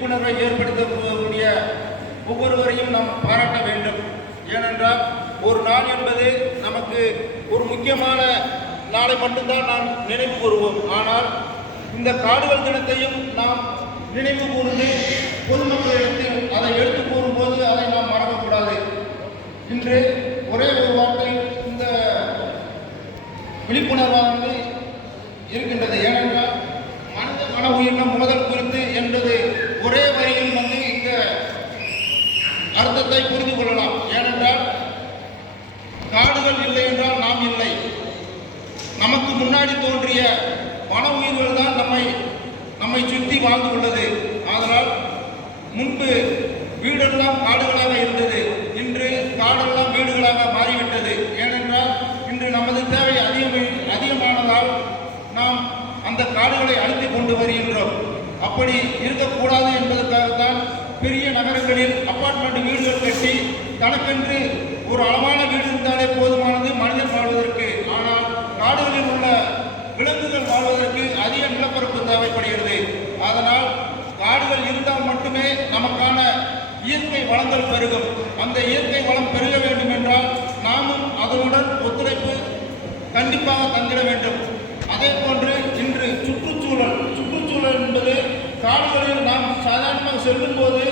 விழிப்புணர்வை ஏற்படுத்தக்கூடிய ஒவ்வொருவரையும் நாம் பாராட்ட வேண்டும். ஏனென்றால் ஒரு நாள் என்பது நமக்கு ஒரு முக்கியமான நாளை மட்டும்தான் நாம் நினைவு கூறுவோம். ஆனால் இந்த காடுகள் தினத்தையும் நாம் நினைவு கூர்ந்து பொதுமக்களிடத்தில் அதை எடுத்து கூறும்போது அதை நாம் மறக்கக்கூடாது. இன்று ஒரே ஒரு வார்த்தை இந்த விழிப்புணர்வானது இருக்கின்றது. ஏனென்றால் மனித மன உயிரினம் முதல் குறித்து என்பது ஒரே வரியில் இந்த அர்த்தத்தை புரிந்து கொள்ளலாம். ஏனென்றால் காடுகள் இல்லை என்றால் நாம் இல்லை. நமக்கு முன்னாடி தோன்றிய வன உயிர்கள் தான் நம்மை சுற்றி வாழ்ந்து உள்ளது. அதனால் முன்பு வீடெல்லாம் காடுகளாக இருந்தது, இன்று காடெல்லாம் வீடுகளாக மாறிவிட்டது. ஏனென்றால் இன்று நமது தேவை அதிகமானதால் நாம் அந்த காடுகளை அழித்து கொண்டு வருகின்றோம். அப்படி இருக்கக்கூடாது என்பதற்காகத்தான் பெரிய நகரங்களில் அப்பார்ட்மெண்ட் வீடுகள் கட்டி தனக்கென்று ஒரு அளவான வீடு இருந்தாலே போதுமானது மனிதன் வாழ்வதற்கு. ஆனால் காடுகளில் உள்ள விலங்குகள் வாழ்வதற்கு அதிக நிலப்பரப்பு தேவைப்படுகிறது. அதனால் காடுகள் இருந்தால் மட்டுமே நமக்கான இயற்கை வளங்கள் பெருகும். அந்த இயற்கை வளம் பெருக வேண்டும் என்றால் நாமும் அதனுடன் ஒத்துழைப்பு கண்டிப்பாக தந்திட வேண்டும். அதே போன்று இன்று சுற்றுச்சூழல் என்பது காடுகளில் நாம் சாதாரணமாக செல்லும் போது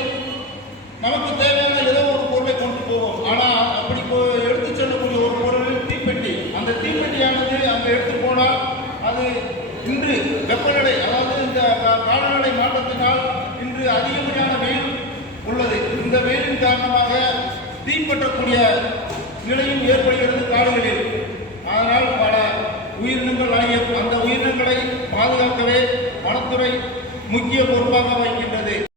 நமக்கு தேவையான ஏதோ ஒரு பொருளை கொண்டு போவோம். ஆனால் அப்படி எடுத்து செல்லக்கூடிய ஒரு பொருள் தீப்பெட்டி. அந்த தீப்பெட்டியானது அங்கே எடுத்து போனால் அது இன்று வெப்பநிலை, அதாவது இந்த காலநிலை மாற்றத்தினால் இன்று அதிகப்படியான வெயில் உள்ளது. இந்த வெயிலின் காரணமாக தீப்பற்றக்கூடிய நிலையும் ஏற்படுகிறது காடுகளில். அதனால் பல உயிரினங்கள் அழியும். அந்த உயிரினங்களை பாதுகாக்கவே வனத்துறை முக்கிய பொறுப்பாக வைக்கின்றது.